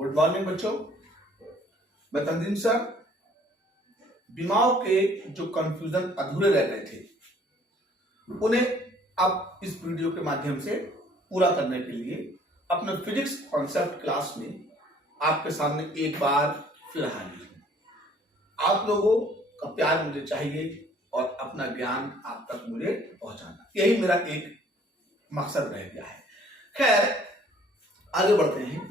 Good morning बच्चों, मैं तंजीम sir. बीमाओं के जो कंफ्यूजन अधूरे रह गए थे उन्हें अब इस वीडियो के माध्यम से पूरा करने के लिए अपने फिजिक्स कॉन्सेप्ट क्लास में आपके सामने एक बार फिर हाजिर हूं। आप लोगों का प्यार मुझे चाहिए और अपना ज्ञान आप तक मुझे पहुंचाना, यही मेरा एक मकसद रह गया है। खैर, आगे बढ़ते हैं।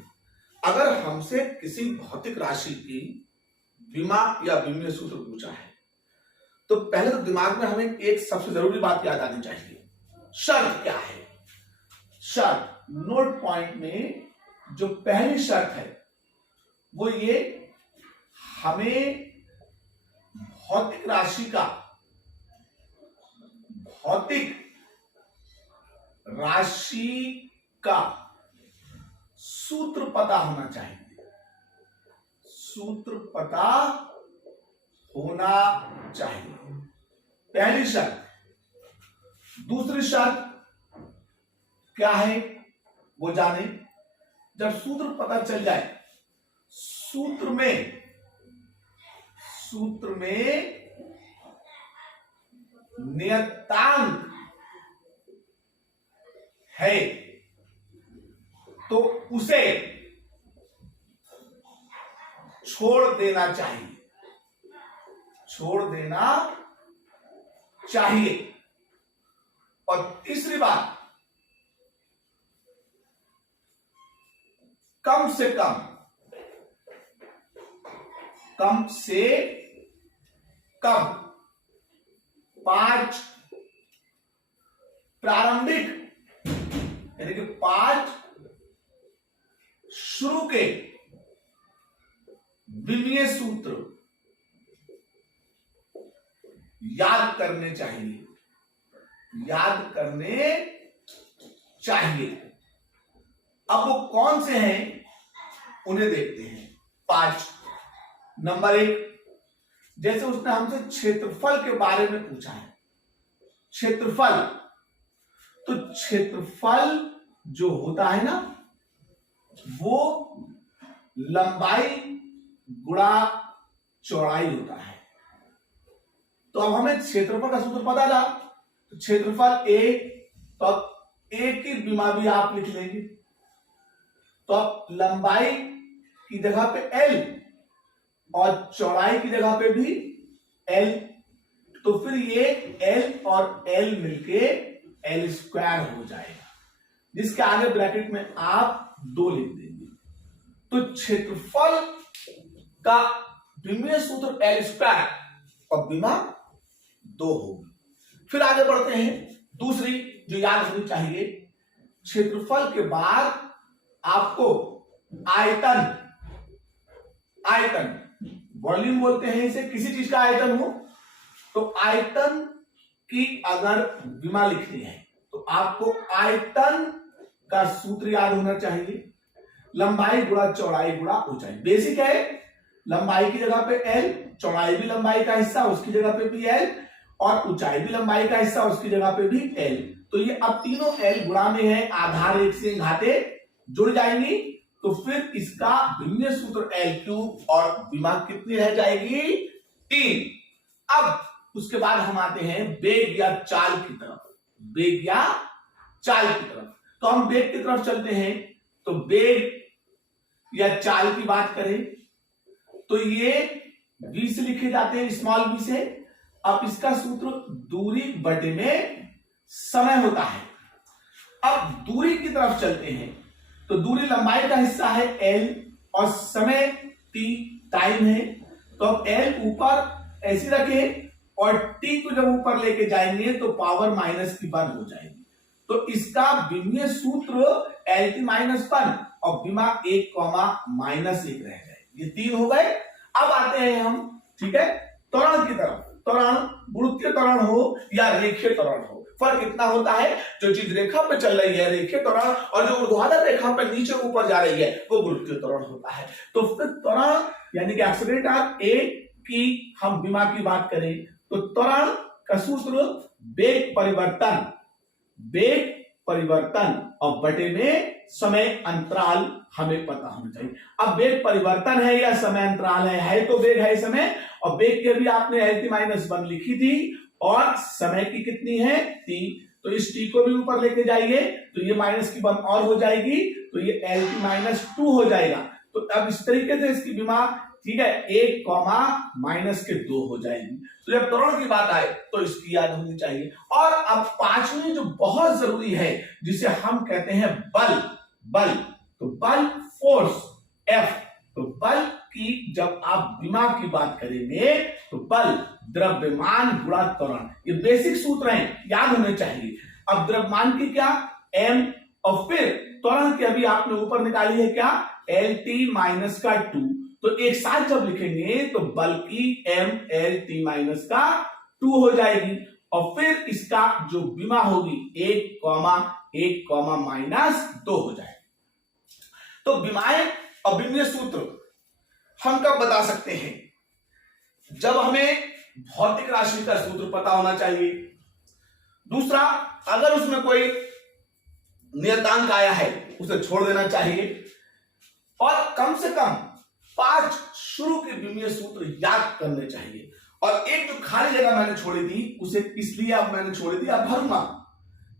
अगर हमसे किसी भौतिक राशि की विमा या विमीय सूत्र पूछा है तो पहले तो दिमाग में हमें एक सबसे जरूरी बात याद आनी चाहिए। शर्त क्या है? शर्त नोट पॉइंट में जो पहली शर्त है वो ये, हमें भौतिक राशि का सूत्र पता होना चाहिए। सूत्र पता होना चाहिए, पहली शर्त। दूसरी शर्त क्या है वो जाने। जब सूत्र पता चल जाए, सूत्र में नियतांक है तो उसे छोड़ देना चाहिए। और तीसरी बात, कम से कम 5 प्रारंभिक यानी कि 5 शुरू के विमीय सूत्र याद करने चाहिए। अब वो कौन से हैं उन्हें देखते हैं। 5 नंबर 1, जैसे उसने हमसे क्षेत्रफल के बारे में पूछा है। क्षेत्रफल, तो क्षेत्रफल जो होता है ना वो लंबाई गुणा चौड़ाई होता है। तो अब हमें क्षेत्रफल का सूत्र पता था, तो क्षेत्रफल A, तो अब A की विमा भी आप लिख लेंगे। तो अब लंबाई की जगह पे L और चौड़ाई की जगह पे भी L, तो फिर ये L और L मिलके L² हो जाएगा, जिसके आगे ब्रैकेट में आप 2 लिख देंगे। तो क्षेत्रफल का विमीय सूत्र L² और विमा 2 होगी। फिर आगे बढ़ते हैं। दूसरी जो याद होनी चाहिए, क्षेत्रफल के बाद आपको आयतन वॉल्यूम बोलते हैं इसे, किसी चीज का आयतन हो तो आयतन की अगर विमा लिखनी है तो आपको आयतन का सूत्र याद होना चाहिए। लंबाई गुणा चौड़ाई गुणा ऊंचाई, बेसिक है। लंबाई की जगह पे L, चौड़ाई भी लंबाई का हिस्सा उसकी जगह पे भी L, और ऊंचाई भी लंबाई का हिस्सा उसकी जगह पे भी L। तो ये अब तीनों L गुणा में है, आधार एक से घाते जुड़ जाएंगी, तो फिर इसका विमीय सूत्र L³ और विमा कितनी रह जाएगी? 3। अब उसके बाद हम आते हैं वेग या चाल की तरफ। तो हम वेग की तरफ चलते हैं। तो वेग या चाल की बात करें तो ये v से लिखे जाते हैं, स्मॉल v से। अब इसका सूत्र दूरी बटे में समय होता है। अब दूरी की तरफ चलते हैं तो दूरी लंबाई का हिस्सा है L और समय t टाइम है। तो अब L ऊपर ऐसे रखें और t को जब ऊपर लेके जाएंगे तो पावर -1 हो जाएगी। तो इसका विमीय सूत्र L3-1 और विमा 1, -1 रह जाए। ये 3 हो गए। अब आते हैं हम, ठीक है, त्वरण की तरफ। त्वरण गुरुत्वीय त्वरण हो या रेखीय त्वरण हो, फर्क इतना होता है, जो चीज रेखा पे चल रही है रेखीय त्वरण, और जो ऊर्ध्वाधर रेखा पे नीचे ऊपर जा रही है वो गुरुत्वीय त्वरण होता है। तो फिर त्वरण यानी कि एक्सीलरेटर A की हम विमा की बात करें तो त्वरण का सूत्र वेग परिवर्तन और बटे में समय अंतराल हमें पता होना चाहिए। अब वेग परिवर्तन है या समय अंतराल है तो वेग है समय, और वेग के भी आपने LT-1 लिखी थी और समय की कितनी है t, तो इस t को भी ऊपर लेके जाइए तो ये माइनस की 1 और हो जाएगी, तो ये LT-2 हो जाएगा। तो अब इस तरीके से इसकी विमा ठीक है 1 माइनस के 2 हो जाएगी। तो जब त्वरण की बात आए तो इसकी याद होनी चाहिए। और अब पांचवी जो बहुत जरूरी है जिसे हम कहते हैं बल, तो बल फोर्स F, तो बल की जब आप विमा की बात करेंगे तो बल द्रव्यमान गुणा त्वरण, ये बेसिक सूत्र हैं, याद होने चाहिए। अब द्रव्यमान की क्या m, और फिर त्वरण की अभी आपने ऊपर निकाली है क्या LT-2, तो एक साथ जब लिखेंगे तो बल की m LT-2 हो जाएगी, और फिर इसका जो विमा होगी 1, -2 हो जाएगी। तो विमाएं और विमीय सूत्र हम कब बता सकते हैं? जब हमें भौतिक राशि का सूत्र पता होना चाहिए। दूसरा, अगर उसमें कोई नियतांक आया है उसे छोड़ देना चाहिए, और कम से कम 5 शुरू के विमीय सूत्र याद करने चाहिए। और एक जो खाली जगह मैंने छोड़ी थी उसे इसलिए अब मैंने छोड़ी थी, अब भरूंगा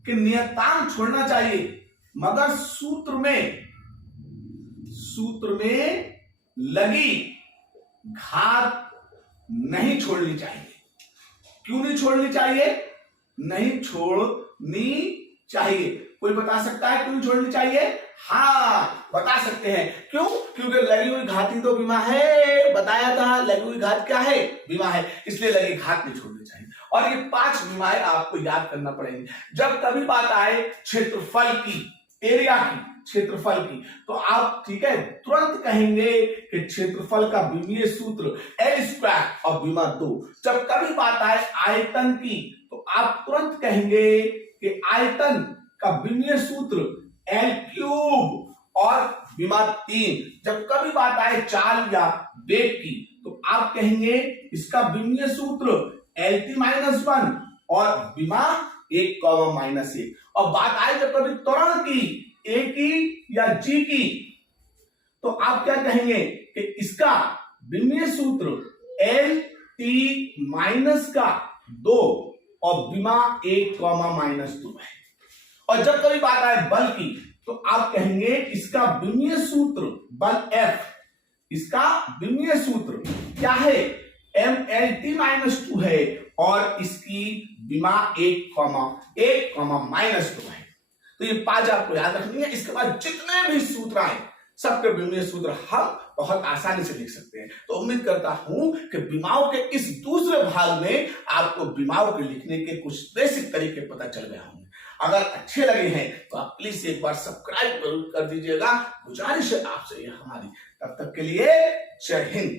कि नियतांक छोड़ना चाहिए मगर सूत्र में लगी घात नहीं छोड़नी चाहिए। क्यों नहीं छोड़नी चाहिए? नहीं छोड़नी चाहिए। कोई बता सकता है क्यों नहीं छोड़नी चाहिए? हाँ, बता सकते हैं। क्यों? क्योंकि लगी हुई घात ही तो विमा है, बताया था लगी हुई घात क्या है? विमा है, इसलिए लगी घात नहीं छोड़नी चाहिए। और ये 5 विमाएं आपको याद करना पड़ेंगी। जब कभी बात आए क्षेत्रफल की, एरिया की, क्षेत्रफल की, तो आप ठीक है तुरंत कहेंगे कि क्षेत्रफल का विमीय सूत्र L² और विमा 2। जब कभी बात आए आयतन की तो आप तुरंत कहेंगे कि आयतन का विमीय सूत्र L³ और विमा 3। जब कभी बात आए चाल या वेग की तो आप कहेंगे इसका विमीय सूत्र LT-1 और विमा 1, और बात आए जब कभी त्वरण की, A की या G की, तो आप क्या कहेंगे कि इसका विमीय सूत्र LT-2 और विमा 1, है। और जब कभी बात आए बल की तो आप कहेंगे इसका विमीय सूत्र बल F, इसका विमीय सूत्र क्या है? MLT-2 है और इसकी विमा 1, है। तो ये 5 आपको याद रखनी है। इसके बाद जितने भी सूत्र आए सबके विमीय सूत्र हम बहुत आसानी से लिख सकते हैं। तो उम्मीद करता हूं कि विमाओं के इस दूसरे भाग में आपको विमाओं के लिखने के कुछ बेसिक तरीके पता चल गए होंगे। अगर अच्छे लगे हैं तो आप प्लीज एक बार सब्सक्राइब जरूर कर दीजिएगा, गुजारिश है आपसे ये हमारी। तब तक के लिए जय हिंद।